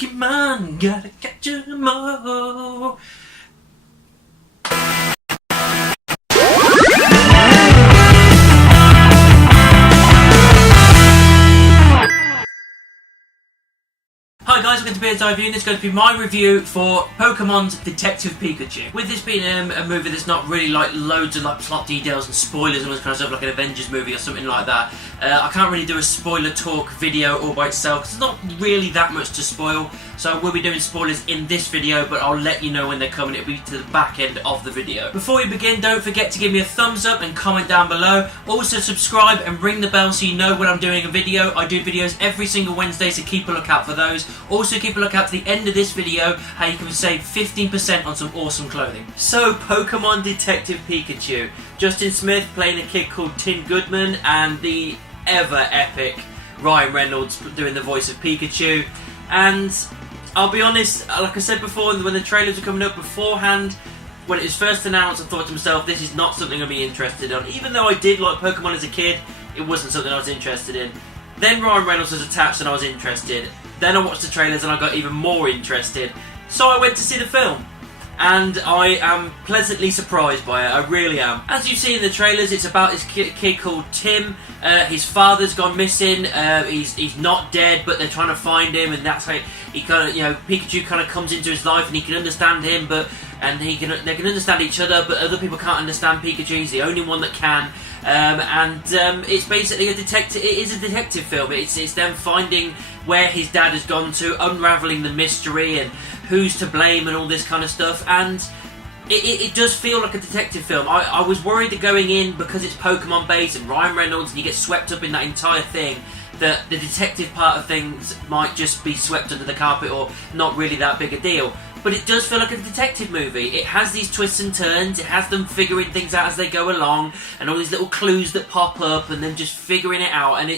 Pokemon, gotta catch 'em all. Hi guys, welcome to Beard's Eye View, and this is going to be my review for Pokemon's Detective Pikachu. With this being a movie that's not really like loads of like plot details and spoilers and all this kind of stuff like an Avengers movie or something like that, I can't really do a spoiler talk video all by itself because there's not really that much to spoil. So I will be doing spoilers in this video, but I'll let you know when they're coming. It'll be to the back end of the video. Before we begin, don't forget to give me a thumbs up and comment down below. Also subscribe and ring the bell so you know when I'm doing a video. I do videos every single Wednesday, so keep a lookout for those. Also keep a lookout to the end of this video how you can save 15% on some awesome clothing. So, Pokemon Detective Pikachu. Justin Smith playing a kid called Tim Goodman, and the ever epic Ryan Reynolds doing the voice of Pikachu. And I'll be honest, like I said before, when the trailers were coming up beforehand, when it was first announced, I thought to myself, this is not something I'll be interested in. Even though I did like Pokemon as a kid, it wasn't something I was interested in. Then Ryan Reynolds was attached and I was interested. Then I watched the trailers and I got even more interested. So I went to see the film. And I am pleasantly surprised by it, I really am. As you see in the trailers, it's about this kid called Tim. His father's gone missing. He's not dead, but they're trying to find him, and that's how he kind of, you know, Pikachu kind of comes into his life, and he can understand him, they can understand each other, but other people can't understand Pikachu. He's the only one that can. It's basically a detective. It is a detective film. It's them finding where his dad has gone to, unraveling the mystery and who's to blame and all this kind of stuff. And it does feel like a detective film. I was worried that going in, because it's Pokemon based and Ryan Reynolds, and you get swept up in that entire thing, that the detective part of things might just be swept under the carpet or not really that big a deal. But it does feel like a detective movie. It has these twists and turns, it has them figuring things out as they go along, and all these little clues that pop up, and then just figuring it out, and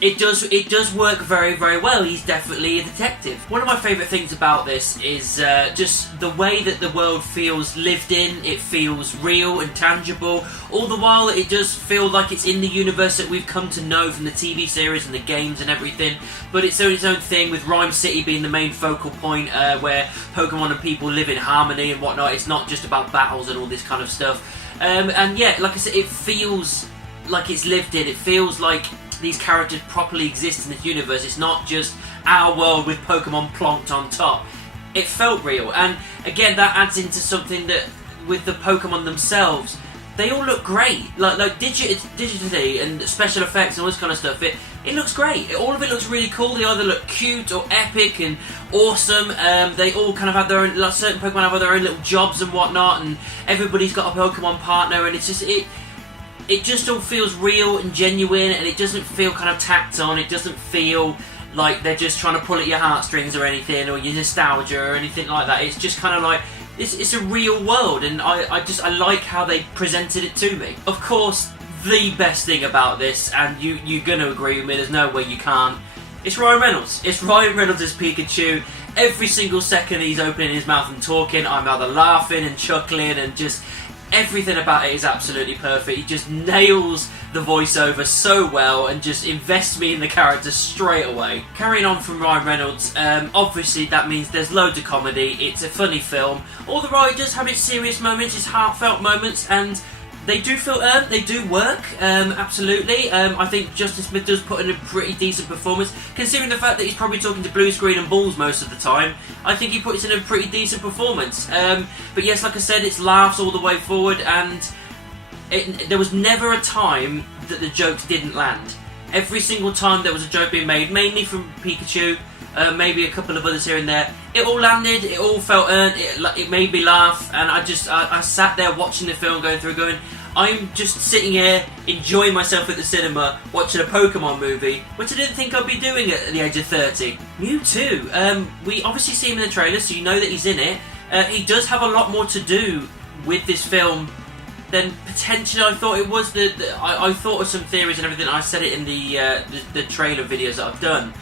it does work very, very well. He's definitely a detective. One of my favourite things about this is just the way that the world feels lived in. It feels real and tangible. All the while, it does feel like it's in the universe that we've come to know from the TV series and the games and everything. But it's its own thing, with Rhyme City being the main focal point, where Pokemon and people live in harmony and whatnot. It's not just about battles and all this kind of stuff. And yeah, like I said, it feels like it's lived in. It feels like these characters properly exist in this universe. It's not just our world with Pokemon plonked on top. It felt real, and again, that adds into something that with the Pokemon themselves, they all look great. Like digitally and special effects and all this kind of stuff. It looks great. All of it looks really cool. They either look cute or epic and awesome. They all kind of have their own. Like certain Pokemon have their own little jobs and whatnot, and everybody's got a Pokemon partner, and it's just It just all feels real and genuine, and it doesn't feel kind of tacked on. It doesn't feel like they're just trying to pull at your heartstrings or anything, or your nostalgia or anything like that. It's just kind of like, it's a real world, and I like how they presented it to me. Of course, the best thing about this, and you're going to agree with me, there's no way you can't, it's Ryan Reynolds. It's Ryan Reynolds as Pikachu. Every single second he's opening his mouth and talking, I'm either laughing and chuckling, and just everything about it is absolutely perfect. He just nails the voiceover so well and just invests me in the character straight away. Carrying on from Ryan Reynolds, obviously that means there's loads of comedy. It's a funny film. Although it does have its serious moments, its heartfelt moments, and they do feel earned, they do work, absolutely. I think Justin Smith does put in a pretty decent performance, considering the fact that he's probably talking to blue screen and balls most of the time. I think he puts in a pretty decent performance. But yes, like I said, it's laughs all the way forward, and there was never a time that the jokes didn't land. Every single time there was a joke being made, mainly from Pikachu, maybe a couple of others here and there, it all landed, it all felt earned, it made me laugh, and I sat there watching the film, going, I'm just sitting here enjoying myself at the cinema watching a Pokemon movie, which I didn't think I'd be doing at the age of 30. Mewtwo, we obviously see him in the trailer, so you know that he's in it. He does have a lot more to do with this film than potentially I thought it was. I thought of some theories and everything. I said it in the trailer videos that I've done,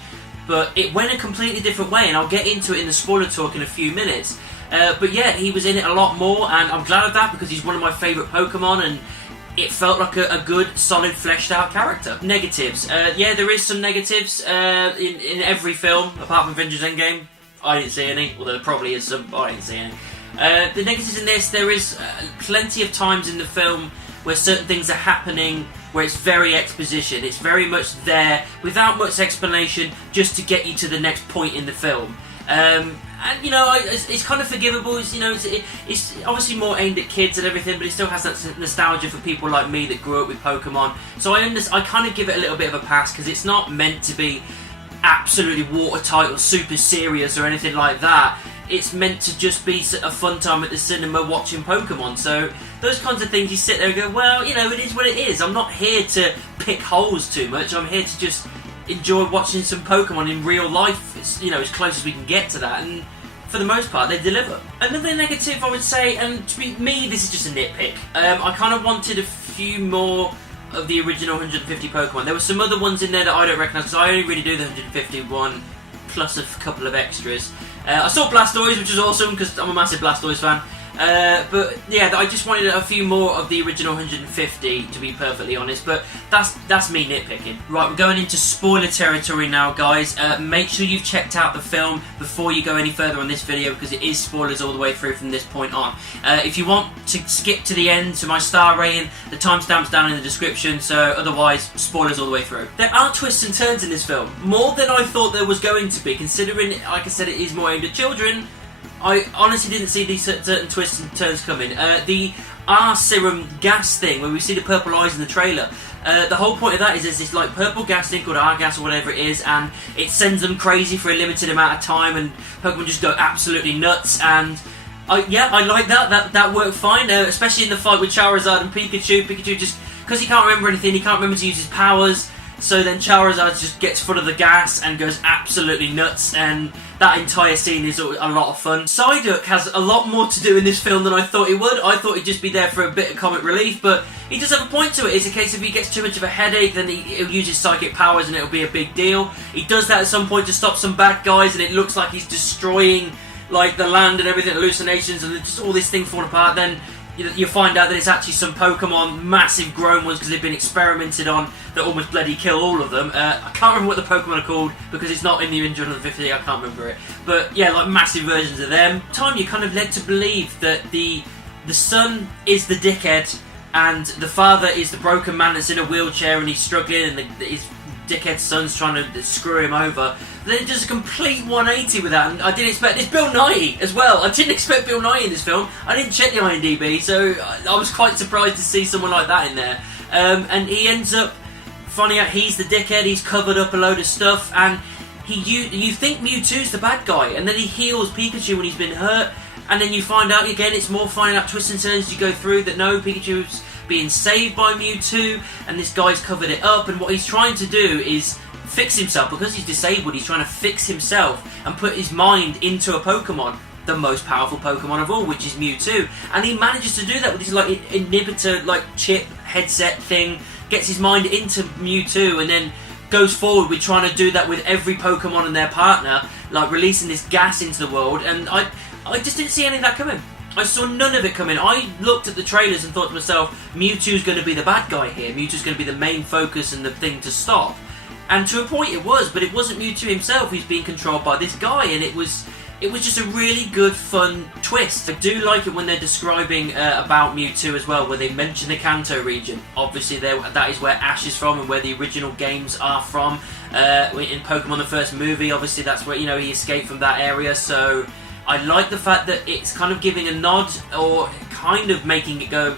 but it went a completely different way, and I'll get into it in the spoiler talk in a few minutes. But yeah, he was in it a lot more, and I'm glad of that because he's one of my favourite Pokemon, and it felt like a good, solid, fleshed out character. Negatives. Yeah, there is some negatives in every film, apart from Avengers Endgame. I didn't see any, although there probably is some, but I didn't see any. The negatives in this, there is plenty of times in the film where certain things are happening, where it's very exposition. It's very much there, without much explanation, just to get you to the next point in the film. And you know, it's kind of forgivable. It's, you know, it's obviously more aimed at kids and everything, but it still has that nostalgia for people like me that grew up with Pokemon. So I kind of give it a little bit of a pass, because it's not meant to be absolutely watertight or super serious or anything like that. It's meant to just be a fun time at the cinema watching Pokemon. So those kinds of things, you sit there and go, well, you know, it is what it is. I'm not here to pick holes too much. I'm here to just enjoy watching some Pokemon in real life. It's, you know, as close as we can get to that, and for the most part they deliver. Another negative, I would say, and to me this is just a nitpick, I kind of wanted a few more of the original 150 Pokemon. There were some other ones in there that I don't recognise, because I only really do the 151 plus a couple of extras. I saw Blastoise, which was awesome because I'm a massive Blastoise fan. But yeah, I just wanted a few more of the original 150, to be perfectly honest, but that's me nitpicking. Right, we're going into spoiler territory now, guys. Make sure you've checked out the film before you go any further on this video, because it is spoilers all the way through from this point on. If you want to skip to the end, to my star rating, the timestamp's down in the description, so otherwise, spoilers all the way through. There are twists and turns in this film, more than I thought there was going to be, considering, like I said, it is more aimed at children. I honestly didn't see these certain twists and turns coming. The R serum gas thing, when we see the purple eyes in the trailer, the whole point of that is there's this like purple gas thing called R gas or whatever it is, and it sends them crazy for a limited amount of time, and Pokemon just go absolutely nuts. And yeah, I like that. That worked fine, especially in the fight with Charizard and Pikachu. Pikachu just, because he can't remember anything, he can't remember to use his powers. So then Charizard just gets full of the gas and goes absolutely nuts, and that entire scene is a lot of fun. Psyduck has a lot more to do in this film than I thought he would. I thought he'd just be there for a bit of comic relief, but he does have a point to it. It's a case of if he gets too much of a headache, then he'll use his psychic powers and it'll be a big deal. He does that at some point to stop some bad guys, and it looks like he's destroying like the land and everything, hallucinations, and just all this thing falling apart. Then you find out that it's actually some Pokemon, massive grown ones, because they've been experimented on, that almost bloody kill all of them. I can't remember what the Pokemon are called, because it's not in the original 50, I can't remember it. But yeah, like massive versions of them. Time you're kind of led to believe that the son is the dickhead, and the father is the broken man that's in a wheelchair and he's struggling, and his dickhead son's trying to screw him over. Then it does a complete 180 with that, and I didn't expect... It's Bill Nighy as well. I didn't expect Bill Nighy in this film. I didn't check the IMDb, so I was quite surprised to see someone like that in there. And he ends up finding out he's the dickhead. He's covered up a load of stuff, and you think Mewtwo's the bad guy, and then he heals Pikachu when he's been hurt, and then you find out again, it's more finding out twists and turns as you go through, that no, Pikachu's being saved by Mewtwo, and this guy's covered it up, and what he's trying to do is fix himself. Because he's disabled, he's trying to fix himself and put his mind into a Pokemon, the most powerful Pokemon of all, which is Mewtwo, and he manages to do that with his like inhibitor like chip headset thing, gets his mind into Mewtwo, and then goes forward with trying to do that with every Pokemon and their partner, like releasing this gas into the world. And I just didn't see any of that coming. I saw none of it coming. I looked at the trailers and thought to myself, Mewtwo's going to be the bad guy here. Mewtwo's going to be the main focus and the thing to stop. And to a point it was, but it wasn't Mewtwo himself who's being controlled by this guy, and it was just a really good, fun twist. I do like it when they're describing about Mewtwo as well, where they mention the Kanto region. Obviously, that is where Ash is from and where the original games are from. In Pokemon, the first movie, obviously that's where, you know, he escaped from that area, so I like the fact that it's kind of giving a nod, or kind of making it go,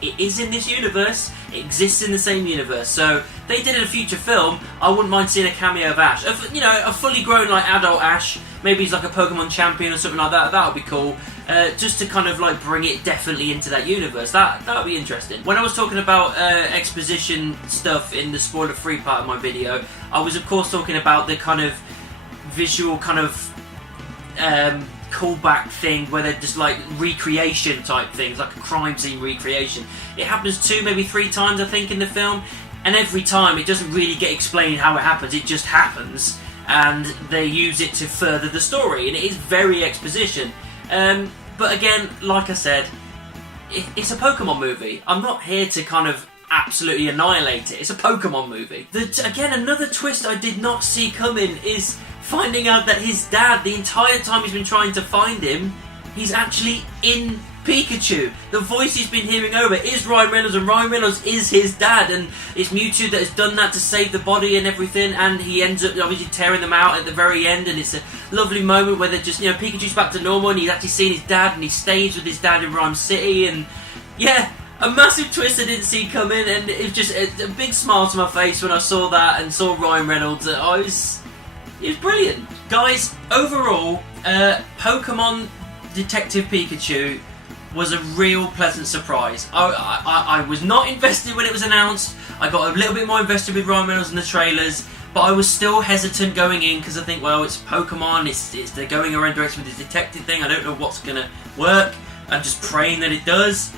it is in this universe, it exists in the same universe. So they did in a future film, I wouldn't mind seeing a cameo of Ash. You know, a fully grown like adult Ash, maybe he's like a Pokemon champion or something like that, that would be cool. Just to kind of like bring it definitely into that universe, that would be interesting. When I was talking about exposition stuff in the spoiler-free part of my video, I was of course talking about the kind of visual kind of callback thing where they're just like recreation type things, like a crime scene recreation. It happens 2, maybe 3 times I think in the film, and every time it doesn't really get explained how it happens, it just happens, and they use it to further the story, and it is very exposition. But again, like I said, it's a Pokemon movie. I'm not here to kind of absolutely annihilate it. It's a Pokemon movie. Again, another twist I did not see coming is finding out that his dad, the entire time he's been trying to find him, he's actually in Pikachu. The voice he's been hearing over is Ryan Reynolds, and Ryan Reynolds is his dad, and it's Mewtwo that has done that to save the body and everything, and he ends up obviously tearing them out at the very end, and it's a lovely moment where they're just, Pikachu's back to normal, and he's actually seen his dad, and he stays with his dad in Rhyme City, and yeah, a massive twist I didn't see coming, and it was just a big smile to my face when I saw that and saw Ryan Reynolds. It was brilliant. Guys, overall, Pokemon Detective Pikachu was a real pleasant surprise. I was not invested when it was announced. I got a little bit more invested with Ryan Reynolds in the trailers, but I was still hesitant going in because I think, well, it's Pokemon, they're going around direction with this detective thing, I don't know what's going to work. I'm just praying that it does.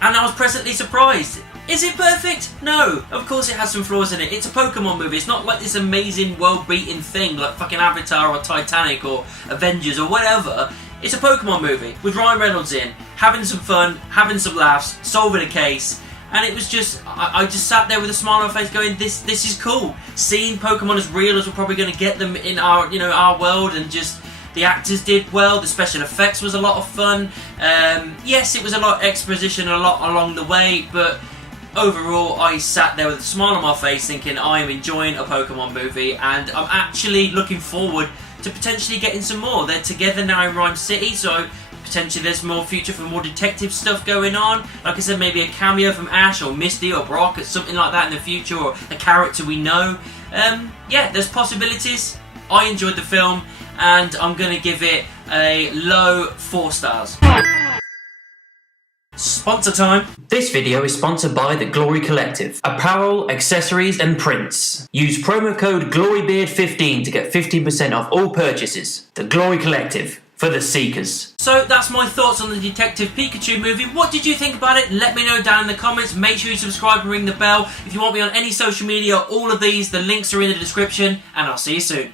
And I was pleasantly surprised. Is it perfect? No. Of course it has some flaws in it. It's a Pokemon movie. It's not like this amazing, world-beating thing like fucking Avatar or Titanic or Avengers or whatever. It's a Pokemon movie with Ryan Reynolds in, having some fun, having some laughs, solving a case, and it was just, I just sat there with a smile on my face going, this is cool. Seeing Pokemon as real as we're probably going to get them in our, our world, and just, the actors did well, the special effects was a lot of fun. Yes, it was a lot of exposition a lot along the way, but overall I sat there with a smile on my face thinking I am enjoying a Pokemon movie, and I'm actually looking forward to potentially getting some more. They're together now in Rhyme City, so potentially there's more future for more detective stuff going on. Like I said, maybe a cameo from Ash or Misty or Brock or something like that in the future, or a character we know. Yeah, there's possibilities. I enjoyed the film, and I'm going to give it a low 4 stars. Sponsor time. This video is sponsored by The Glory Collective. Apparel, accessories and prints. Use promo code GLORYBEARD15 to get 15% off all purchases. The Glory Collective. For the seekers. So that's my thoughts on the Detective Pikachu movie. What did you think about it? Let me know down in the comments. Make sure you subscribe and ring the bell. If you want me on any social media, all of these, the links are in the description, and I'll see you soon.